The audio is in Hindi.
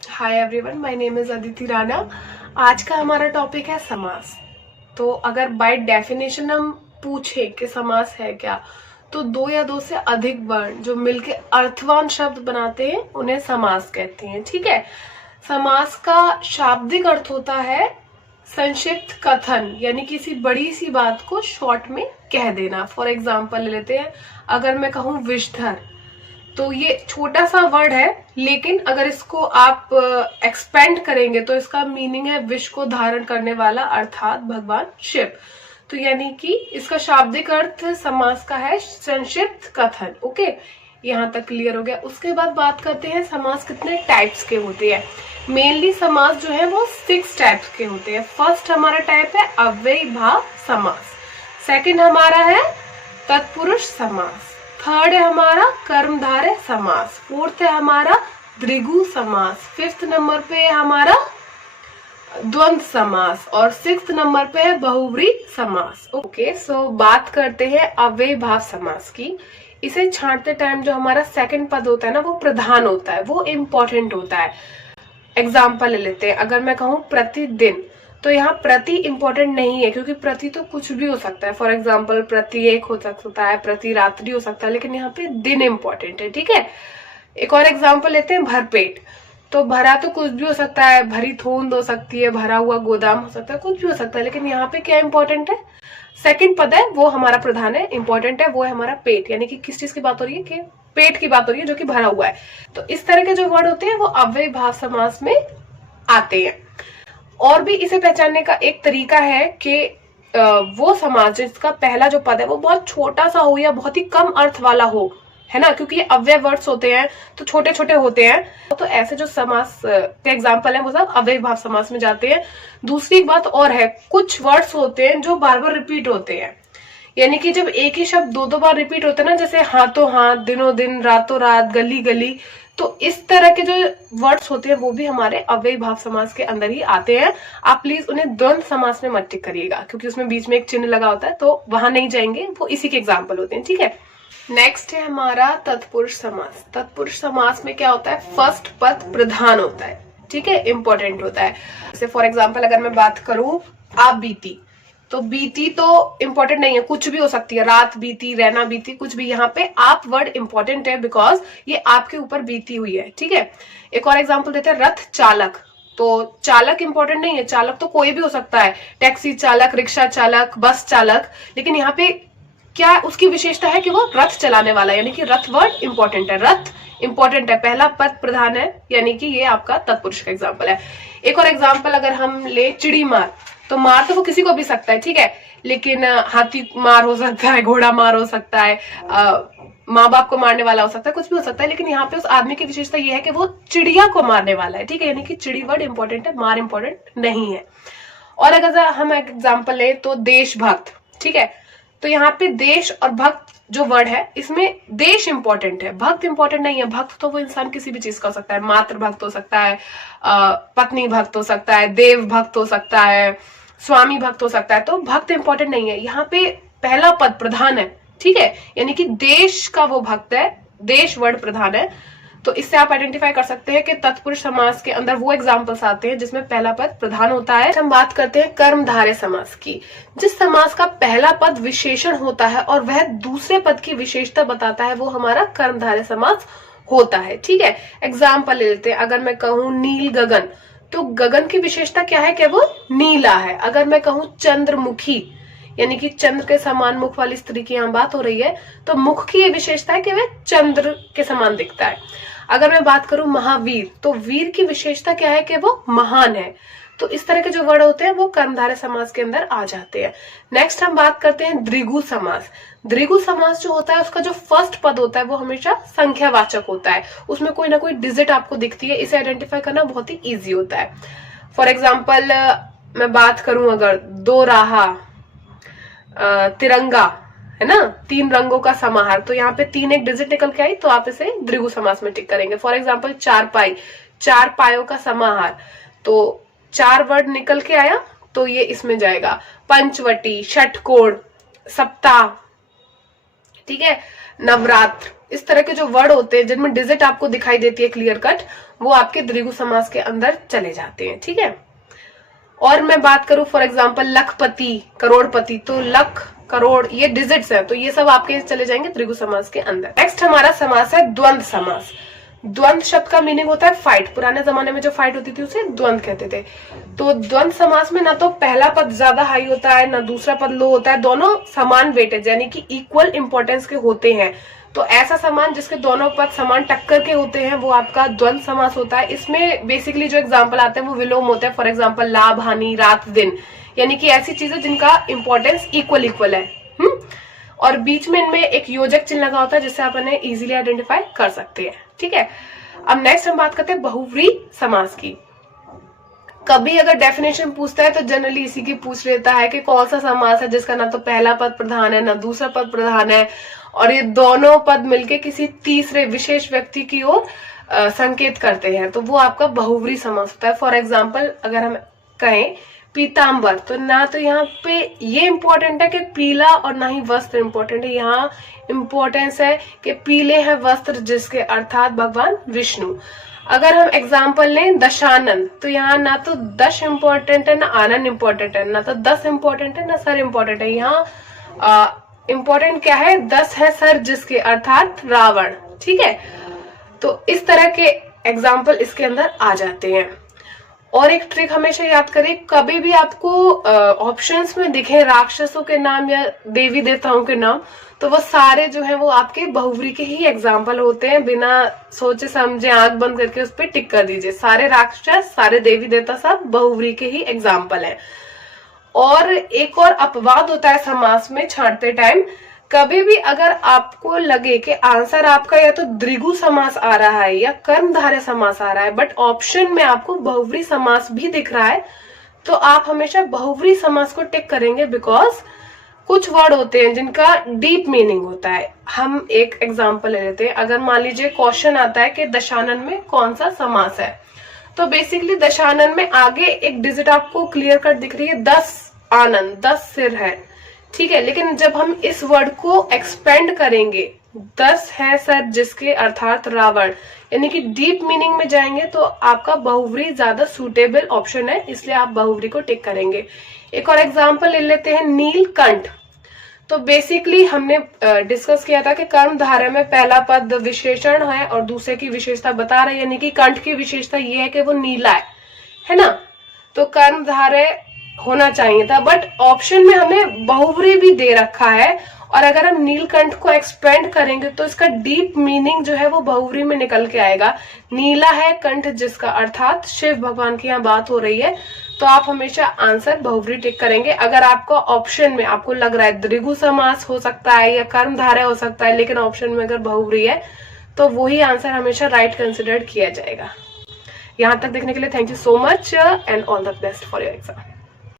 Hi everyone, my name is Aditi Rana. आज का हमारा टॉपिक है समास। तो अगर बाय डेफिनेशन हम पूछे कि समास है क्या, तो दो या दो से अधिक वर्ण जो मिलके अर्थवान शब्द बनाते हैं उन्हें समास कहते हैं। ठीक है। समास का शाब्दिक अर्थ होता है संक्षिप्त कथन, यानी किसी बड़ी सी बात को शॉर्ट में कह देना। फॉर एग्जाम्पल ले लेते हैं, अगर मैं कहूँ विषधर, तो ये छोटा सा वर्ड है, लेकिन अगर इसको आप एक्सपेंड करेंगे तो इसका मीनिंग है विष को धारण करने वाला, अर्थात भगवान शिव। तो यानी कि इसका शाब्दिक अर्थ समास का है संक्षिप्त कथन। ओके, यहाँ तक क्लियर हो गया। उसके बाद बात करते हैं समास कितने टाइप्स के होते हैं। मेनली समास जो है वो 6 टाइप्स के होते हैं। फर्स्ट हमारा टाइप है अव्ययीभाव समास। सेकंड हमारा है तत्पुरुष समास। थर्ड है हमारा कर्मधारय समास। फोर्थ है हमारा द्विगु समास। फिफ्थ नंबर पे है हमारा द्वंद्व समास और सिक्स्थ नंबर पे है बहुव्रीहि समास। ओके, सो बात करते हैं अव्ययीभाव समास की। इसे छांटते टाइम जो हमारा सेकंड पद होता है ना, वो प्रधान होता है, वो इम्पोर्टेंट होता है। एग्जाम्पल ले लेते हैं, अगर मैं कहूँ प्रतिदिन, तो यहाँ प्रति इंपॉर्टेंट नहीं है, क्योंकि प्रति तो कुछ भी हो सकता है। फॉर एग्जाम्पल प्रत्येक हो सकता है, प्रति रात्रि हो सकता है, लेकिन यहाँ पे दिन इंपॉर्टेंट है। ठीक है। एक और एग्जाम्पल लेते हैं भरपेट। तो भरा तो कुछ भी हो सकता है, भरी थोंद हो सकती है, भरा हुआ गोदाम हो सकता है, कुछ भी हो सकता है, लेकिन यहाँ पे क्या इंपॉर्टेंट है, सेकंड पद है वो हमारा प्रधान है, इंपॉर्टेंट है, वो है हमारा पेट। यानी कि किस चीज की बात हो रही है, कि पेट की बात हो रही है जो कि भरा हुआ है। तो इस तरह के जो वर्ड होते हैं वो अव्ययीभाव समास में आते हैं। और भी इसे पहचानने का एक तरीका है कि वो समास जिसका पहला जो पद है वो बहुत छोटा सा हो या बहुत ही कम अर्थ वाला हो, है ना, क्योंकि ये अव्यय वर्ड्स होते हैं तो छोटे छोटे होते हैं। तो ऐसे जो समास के एग्जाम्पल है वो सब अव्ययीभाव समास में जाते हैं। दूसरी एक बात और है, कुछ वर्ड्स होते हैं जो बार बार रिपीट होते हैं। यानी कि जब एक ही शब्द दो दो बार रिपीट होता है ना, जैसे हाथों हाथ, दिनों दिन, रातों रात, गली गली, तो इस तरह के जो वर्ड्स होते हैं वो भी हमारे अव्ययीभाव समास के अंदर ही आते हैं। आप प्लीज उन्हें द्वंद्व समास में मत टिक करिएगा, क्योंकि उसमें बीच में एक चिन्ह लगा होता है, तो वहां नहीं जाएंगे, वो इसी के एग्जाम्पल होते हैं। ठीक है। नेक्स्ट है हमारा तत्पुरुष समास। तत्पुरुष समास में क्या होता है, फर्स्ट पद प्रधान होता है। ठीक है, इंपॉर्टेंट होता है। जैसे फॉर एग्जाम्पल अगर मैं बात करूं आप बीती, तो बीती तो इंपॉर्टेंट नहीं है, कुछ भी हो सकती है, रात बीती, रहना बीती, कुछ भी। यहाँ पे आप वर्ड इंपॉर्टेंट है, बिकॉज ये आपके ऊपर बीती हुई है। ठीक है। एक और एग्जाम्पल देते हैं रथ चालक। तो चालक इंपॉर्टेंट नहीं है, चालक तो कोई भी हो सकता है, टैक्सी चालक, रिक्शा चालक, बस चालक, लेकिन यहाँ पे क्या उसकी विशेषता है कि वो रथ चलाने वाला है, यानी कि रथ वर्ड इंपॉर्टेंट है, रथ इंपॉर्टेंट है, पहला पद प्रधान है, यानी कि ये आपका तत्पुरुष का एग्जाम्पल है। एक और एग्जाम्पल अगर हम ले चिड़ी मार, तो मार तो वो किसी को भी सकता है, ठीक है, लेकिन हाथी मार हो सकता है, घोड़ा मार हो सकता है, माँ बाप को मारने वाला हो सकता है, कुछ भी हो सकता है, लेकिन यहाँ पे उस आदमी की विशेषता ये है कि वो चिड़िया को मारने वाला है। ठीक है, यानी कि चिड़ी वर्ड इंपॉर्टेंट है, मार इंपॉर्टेंट नहीं है। और अगर हम एक एग्जाम्पल ले तो देशभक्त। ठीक है, तो यहाँ पे देश और भक्त जो वर्ड है, इसमें देश इंपॉर्टेंट है, भक्त इंपॉर्टेंट नहीं है। भक्त तो वो इंसान किसी भी चीज का हो सकता है, मातृ भक्त हो सकता है, पत्नी भक्त हो सकता है, देव भक्त हो सकता है, स्वामी भक्त हो सकता है, तो भक्त इंपॉर्टेंट नहीं है। यहाँ पे पहला पद प्रधान है। ठीक है, यानी कि देश का वो भक्त है, देश वर्ड प्रधान है। तो इससे आप आइडेंटिफाई कर सकते हैं कि तत्पुरुष समास के अंदर वो एग्जाम्पल्स आते हैं जिसमें पहला पद प्रधान होता है। हम बात करते हैं कर्मधारय समास की। जिस समास का पहला पद विशेषण होता है और वह दूसरे पद की विशेषता बताता है, वो हमारा कर्मधारय समास होता है। ठीक है, एग्जाम्पल ले लेते हैं, अगर मैं कहूँ नील गगन, तो गगन की विशेषता क्या है कि वो नीला है। अगर मैं कहूँ चंद्रमुखी, यानी कि चंद्र के समान मुख वाली स्त्री की यहाँ बात हो रही है, तो मुख की ये विशेषता है कि वह चंद्र के समान दिखता है। अगर मैं बात करूं महावीर, तो वीर की विशेषता क्या है कि वो महान है। तो इस तरह के जो वर्ड होते हैं वो कर्मधारय समास के अंदर आ जाते हैं। नेक्स्ट हम बात करते हैं द्विगु समास। द्विगु समास जो होता है उसका जो फर्स्ट पद होता है वो हमेशा संख्यावाचक होता है, उसमें कोई ना कोई डिजिट आपको दिखती है, इसे आइडेंटिफाई करना बहुत ही ईजी होता है। फॉर एग्जाम्पल मैं बात करूं अगर दो राहा, तिरंगा, है ना, 3 रंगों का समाहार, तो यहाँ पे 3 एक डिजिट निकल के आई, तो आप इसे द्विगु समास में टिक करेंगे। फॉर एग्जाम्पल चारपाई, 4 पायों का समाहार, तो 4 वर्ड निकल के आया, तो ये इसमें जाएगा। पंचवटी, षटकोण, सप्ताह, ठीक है, नवरात्र, इस तरह के जो वर्ड होते हैं जिनमें डिजिट आपको दिखाई देती है क्लियर कट, वो आपके द्विगु समास के अंदर चले जाते हैं। ठीक है, और मैं बात करूं फॉर एग्जांपल लखपति, करोड़पति, तो लख, करोड़ ये डिजिट्स है, तो ये सब आपके चले जाएंगे द्विगु समास के अंदर। नेक्स्ट हमारा समास है द्वंद्व समास। द्वंद्व शब्द का मीनिंग होता है फाइट। पुराने जमाने में जो फाइट होती थी उसे द्वंद्व कहते थे। तो द्वंद्व समास में ना तो पहला पद ज्यादा हाई होता है, ना दूसरा पद लो होता है, दोनों समान वेटेज यानी कि इक्वल इंपॉर्टेंस के होते हैं। तो ऐसा समान जिसके दोनों पद समान टक्कर के होते हैं वो आपका द्वंद्व समास होता है। इसमें बेसिकली जो एग्जाम्पल आते हैं वो विलोम होते हैं। फॉर एग्जाम्पल लाभ, हानि, रात, दिन, यानी कि ऐसी चीजें जिनका इंपॉर्टेंस इक्वल है। और बीच में इनमें एक योजक चिन्ह लगा होता है जिससे आप इन्हें इजीली आइडेंटिफाई कर सकते हैं। ठीक है, अब नेक्स्ट हम बात करते हैं बहुव्रीहि समास की। कभी अगर डेफिनेशन पूछता है तो जनरली इसी की पूछ लेता है कि कौन सा समास है जिसका ना तो पहला पद प्रधान है ना दूसरा पद प्रधान है, और ये दोनों पद मिलके किसी तीसरे विशेष व्यक्ति की ओर संकेत करते हैं, तो वो आपका बहुव्रीहि समास होता है। फॉर एग्जाम्पल अगर हम कहें पीताम्बर, तो ना तो यहाँ पे ये इंपॉर्टेंट है कि पीला और ना ही वस्त्र इंपॉर्टेंट है, यहाँ इंपॉर्टेंस है कि पीले हैं वस्त्र जिसके, अर्थात भगवान विष्णु। अगर हम एग्जाम्पल लें दशानन, तो यहाँ ना तो दश इंपॉर्टेंट है ना आनंद इंपॉर्टेंट है, ना तो 10 इंपॉर्टेंट है ना सर इंपॉर्टेंट है। यहाँ इंपॉर्टेंट क्या है, 10 है सर जिसके, अर्थात रावण। ठीक है, तो इस तरह के एग्जाम्पल इसके अंदर आ जाते हैं। और एक ट्रिक हमेशा याद करें, कभी भी आपको ऑप्शंस में दिखे राक्षसों के नाम या देवी देवताओं के नाम, तो वो सारे जो है वो आपके बहुव्रीहि के ही एग्जाम्पल होते हैं। बिना सोचे समझे आंख बंद करके उस पर टिक कर दीजिए, सारे राक्षस, सारे देवी देवता सब बहुव्रीहि के ही एग्जाम्पल हैं। और एक और अपवाद होता है समास में छांटते टाइम, कभी भी अगर आपको लगे कि आंसर आपका या तो द्विगु समास आ रहा है या कर्मधारय समास आ रहा है, बट ऑप्शन में आपको बहुव्रीहि समास भी दिख रहा है, तो आप हमेशा बहुव्रीहि समास को टिक करेंगे, बिकॉज कुछ वर्ड होते हैं जिनका डीप मीनिंग होता है। हम एक एग्जाम्पल ले लेते हैं। अगर मान लीजिए क्वेश्चन आता है कि दशानन में कौन सा समास है, तो बेसिकली दशानन में आगे एक डिजिट आपको क्लियर कट दिख रही है, 10 आनंद, 10 सिर है। ठीक है, लेकिन जब हम इस वर्ड को एक्सपेंड करेंगे, 10 है सर जिसके, अर्थात रावण, यानी कि डीप मीनिंग में जाएंगे, तो आपका बहुव्रीहि ज्यादा सूटेबल ऑप्शन है, इसलिए आप बहुव्रीहि को टिक करेंगे। एक और एग्जांपल ले लेते हैं नीलकंठ। तो बेसिकली हमने डिस्कस किया था कि कर्मधारय में पहला पद विशेषण है और दूसरे की विशेषता बता रहे, यानी कि कंठ की विशेषता ये है कि वो नीला है ना, तो कर्मधारय होना चाहिए था, बट ऑप्शन में हमें बहुव्रीहि भी दे रखा है। और अगर हम नीलकंठ को एक्सपेंड करेंगे तो इसका डीप मीनिंग जो है वो बहुव्रीहि में निकल के आएगा। नीला है कंठ जिसका, अर्थात शिव भगवान की यहाँ बात हो रही है, तो आप हमेशा आंसर बहुव्रीहि टिक करेंगे। अगर आपका ऑप्शन में आपको लग रहा है द्विगु समास हो सकता है या कर्मधारय हो सकता है, लेकिन ऑप्शन में अगर बहुव्रीहि है तो वही आंसर हमेशा राइट कंसिडर्ड किया जाएगा। यहाँ तक देखने के लिए thank you so much and all the best for your exam.